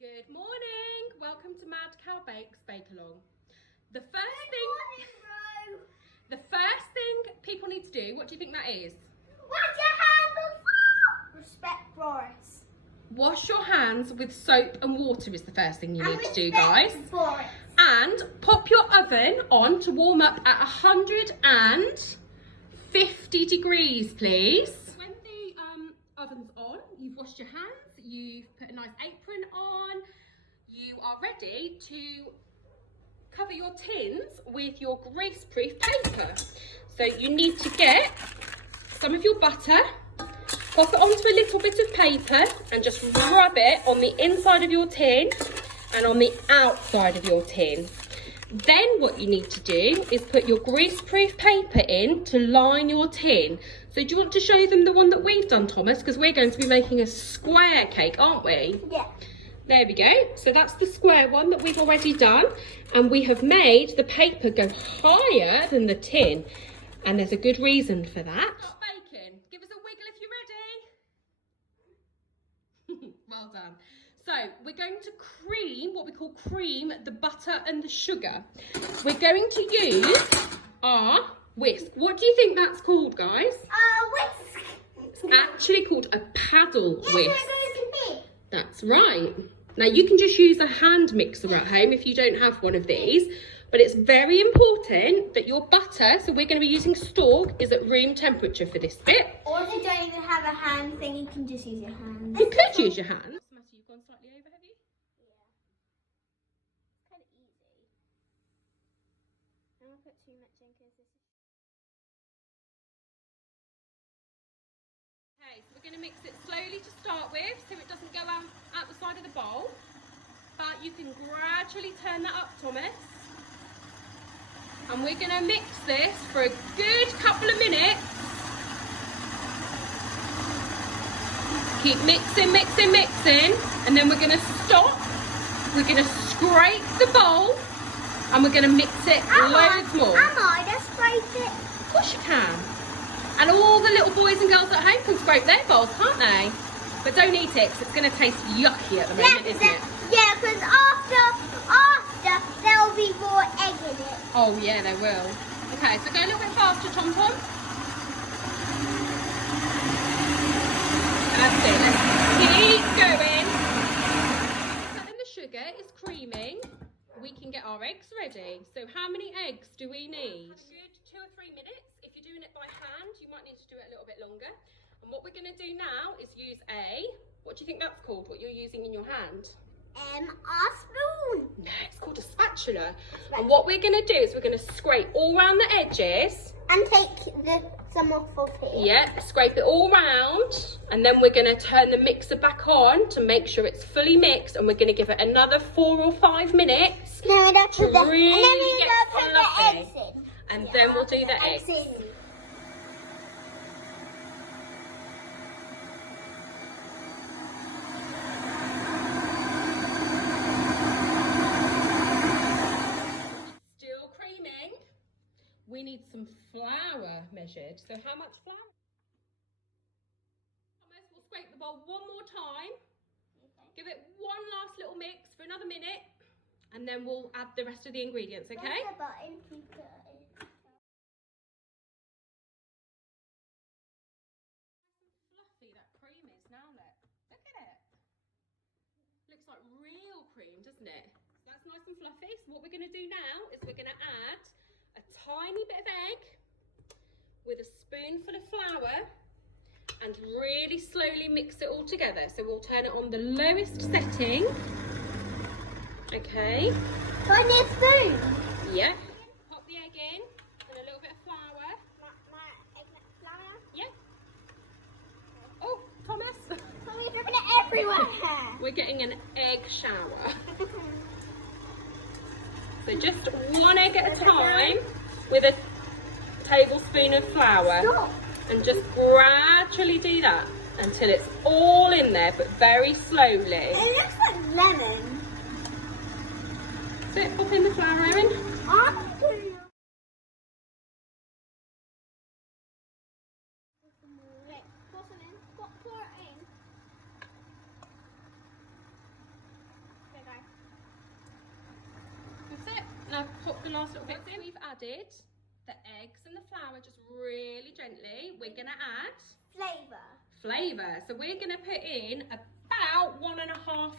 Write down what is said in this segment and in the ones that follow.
Good morning. Welcome to Mad Cow Bakes Bake Along. The first thing people need to do, what do you think that is? Wash your hands before. Respect Boris. Wash your hands with soap and water is the first thing you need to do, guys. Boris. And pop your oven on to warm up at 150 degrees, please. When the oven's on, you've washed your hands, you've put a nice apron on, you are ready to cover your tins with your grease-proof paper. So you need to get some of your butter, pop it onto a little bit of paper and just rub it on the inside of your tin and on the outside of your tin. Then what you need to do is put your grease-proof paper in to line your tin. So do you want to show them the one that we've done, Thomas? Because we're going to be making a square cake, aren't we? Yeah. There we go. So that's the square one that we've already done. And we have made the paper go higher than the tin. And there's a good reason for that. Stop baking. Give us a wiggle if you're ready. Well done. So we're going to cream, what we call cream, the butter and the sugar. We're going to use our whisk. What do you think that's called, guys? Whisk. It's actually called a paddle whisk. That's right. Now you can just use a hand mixer at home if you don't have one of these, but it's very important that your butter, so we're going to be using Stork, is at room temperature for this bit. Or if you don't even have a hand thing, you can just use your hands. You could use your hands. You've gone slightly over, have you? Yeah. Kind of easy. Don't put too much in because this is... Okay, so we're going to mix it slowly to start with so it doesn't go out the side of the bowl. But you can gradually turn that up, Thomas. And we're going to mix this for a good couple of minutes. Keep mixing, mixing, mixing. And then we're going to stop. We're going to scrape the bowl. And we're going to mix it loads more. Am I just scrape it? Of course you can. And all the little boys and girls at home can scrape their bowls, can't they? But don't eat it because it's going to taste yucky at the moment, isn't it? Yeah, because after there'll be more egg in it. Oh yeah, there will. Okay, so go a little bit faster, Tom Tom. That's it. Let's keep going. So when the sugar is creaming, we can get our eggs ready. So how many eggs do we need? A good 2 or 3 minutes. If you're doing it by hand, you might need to do it a little bit longer. And what we're going to do now is use what do you think that's called, what you're using in your hand? A spoon. No, it's called a spatula. And what we're going to do is we're going to scrape all around the edges. And take some off of here. Yeah, scrape it all round. And then we're going to turn the mixer back on to make sure it's fully mixed. And we're going to give it another 4 or 5 minutes to really get fluffy. And then we'll do the eggs. We need some flour measured. So how much flour? Thomas, we'll scrape the bowl one more time. Okay. Give it one last little mix for another minute. And then we'll add the rest of the ingredients, okay? Press the button, keep going. Fluffy that cream is now, look at it. Looks like real cream, doesn't it? So that's nice and fluffy. So what we're going to do now is we're going to add a tiny bit of egg with a spoonful of flour and really slowly mix it all together. So we'll turn it on the lowest setting. Okay. Do I need a spoon? Yeah. Pop the egg in and a little bit of flour. My egg flour? Yeah. Oh, Thomas. Mommy's dripping it everywhere. We're getting an egg shower. So just one egg at a time with a tablespoon of flour. Stop. And just gradually do that until it's all in there, but very slowly. It looks like lemon. So pop in the flour, Erin. gonna pop the last little bits in. We've added the eggs and the flour just really gently. We're gonna add flavour. So we're gonna put in about 1.5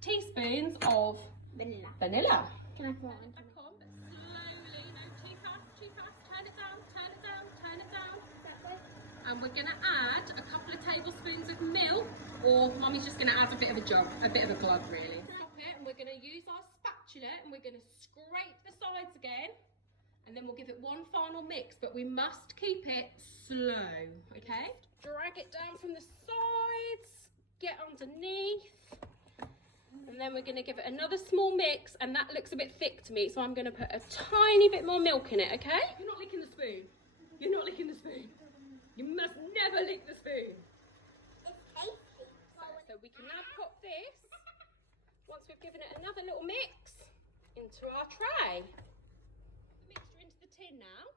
teaspoons of vanilla. Can I put it on? Back on, but slowly, no too fast, turn it down, turn it down. And we're gonna add a couple of tablespoons of milk, or Mummy's just gonna add a bit of a glug really. Stop it, and we're gonna use our spatula and we're gonna scrape the sides again, and then we'll give it one final mix, but we must keep it slow, okay? Drag it down from the sides, get underneath, and then we're gonna give it another small mix, and that looks a bit thick to me, so I'm gonna put a tiny bit more milk in it, okay? You're not licking the spoon. You're not licking the spoon. You must never lick the spoon. It's tasty. So we can now pop this, once we've given it another little mix, into our tray. The mixture into the tin now.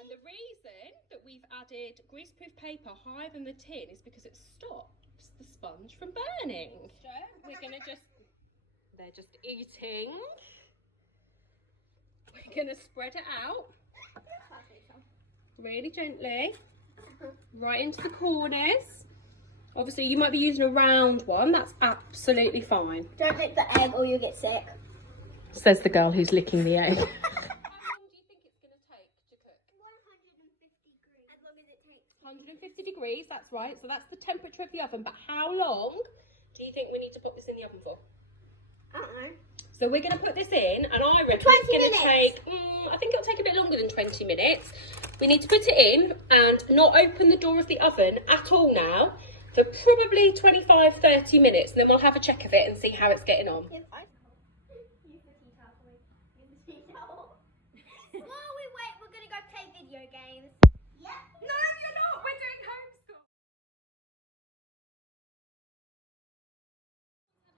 And the reason that we've added greaseproof paper higher than the tin is because it stops the sponge from burning. So we're gonna they're just eating. We're gonna spread it out really gently, right into the corners. Obviously you might be using a round one, that's absolutely fine. Don't lick the egg or you'll get sick. Says the girl who's licking the egg. How long do you think it's going to take to cook? 150 degrees. As long as it takes 150 degrees, that's right. So that's the temperature of the oven. But how long do you think we need to put this in the oven for? I don't know. So we're going to put this in, and I reckon it's going to take, I think it'll take a bit longer than 20 minutes. We need to put it in and not open the door of the oven at all now for probably 25-30 minutes, and then we'll have a check of it and see how it's getting on. While we wait, we're gonna go play video games. Yeah. No, you're not. We're doing homeschool.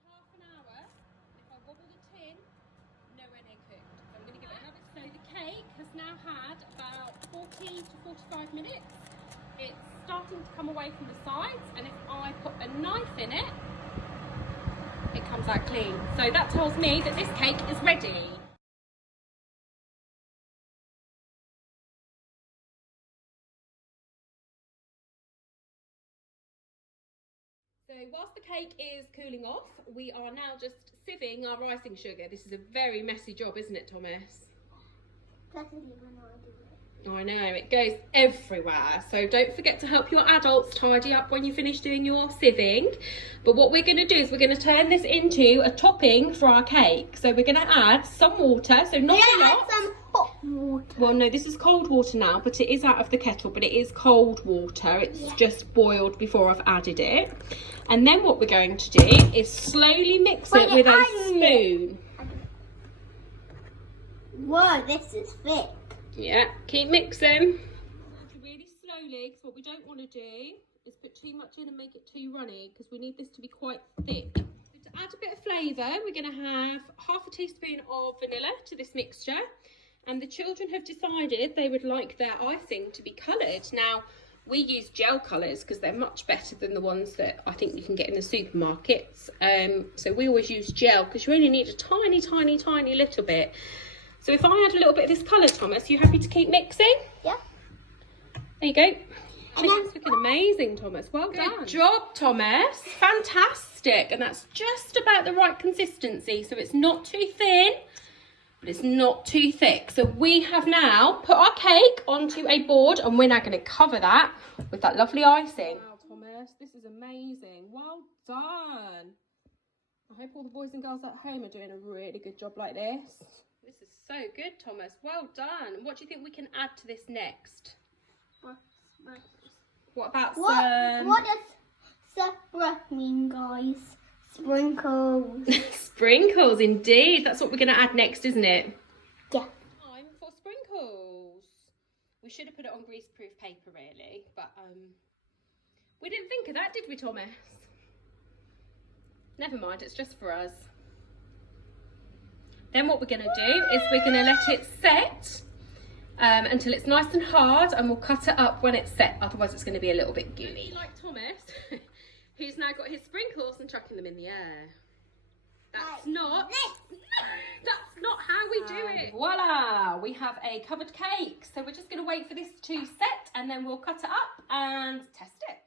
Half an hour. If I wobble the tin, nowhere near cooked. So I'm going to give it another. So the cake has now had about 40 to 45 minutes. It's starting to come away from the sides, and if I put a knife in it, it comes out clean. So that tells me that this cake is ready. So whilst the cake is cooling off, we are now just sieving our icing sugar. This is a very messy job, isn't it, Thomas? That's when I do it. I know, it goes everywhere. So don't forget to help your adults tidy up when you finish doing your sieving. But what we're going to do is we're going to turn this into a topping for our cake. So we're going to add some water, so not a lot. Add some hot water. Well, no, this is cold water now, but it is out of the kettle, but it is cold water. It's just boiled before I've added it. And then what we're going to do is slowly mix it with a spoon. Whoa, this is thick. Yeah, keep mixing. Really slowly, because what we don't want to do is put too much in and make it too runny, because we need this to be quite thick. So to add a bit of flavour, we're going to have half a teaspoon of vanilla to this mixture. And the children have decided they would like their icing to be coloured. Now, we use gel colours because they're much better than the ones that I think you can get in the supermarkets. So we always use gel because you only need a tiny, tiny, tiny little bit. So if I add a little bit of this colour, Thomas, are you happy to keep mixing? Yeah. There you go. I think it's looking amazing, Thomas. Well done. Good job, Thomas. Fantastic. And that's just about the right consistency. So it's not too thin, but it's not too thick. So we have now put our cake onto a board, and we're now going to cover that with that lovely icing. Wow, Thomas, this is amazing. Well done. I hope all the boys and girls at home are doing a really good job like this. This is so good, Thomas. Well done. What do you think we can add to this next? What about some... What does separate mean, guys? Sprinkles. Sprinkles, indeed. That's what we're going to add next, isn't it? Yeah. Time for sprinkles. We should have put it on greaseproof paper, really, but we didn't think of that, did we, Thomas? Never mind, it's just for us. Then what we're going to do is we're going to let it set until it's nice and hard, and we'll cut it up when it's set. Otherwise, it's going to be a little bit gooey. Like Thomas, who's now got his sprinkles and chucking them in the air. That's not how we do it. Voila, we have a covered cake. So we're just going to wait for this to set and then we'll cut it up and test it.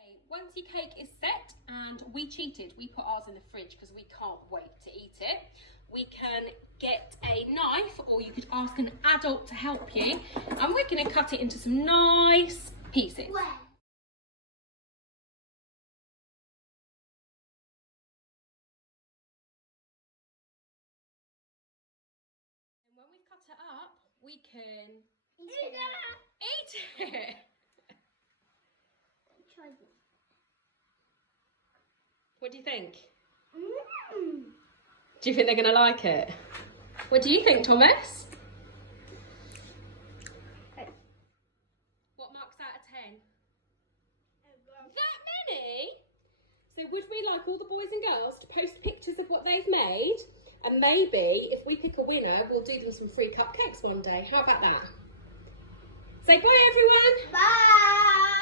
Okay, once your cake is set, and we cheated, we put ours in the fridge because we can't wait to eat it. We can get a knife, or you could ask an adult to help you, and we're going to cut it into some nice pieces. Where? And when we've cut it up, we can Eat eat it. Try this. What do you think? Mmm. Do you think they're going to like it? What do you think, Thomas? What marks out of 10? That many? So would we like all the boys and girls to post pictures of what they've made? And maybe if we pick a winner, we'll do them some free cupcakes one day. How about that? Say bye, everyone. Bye.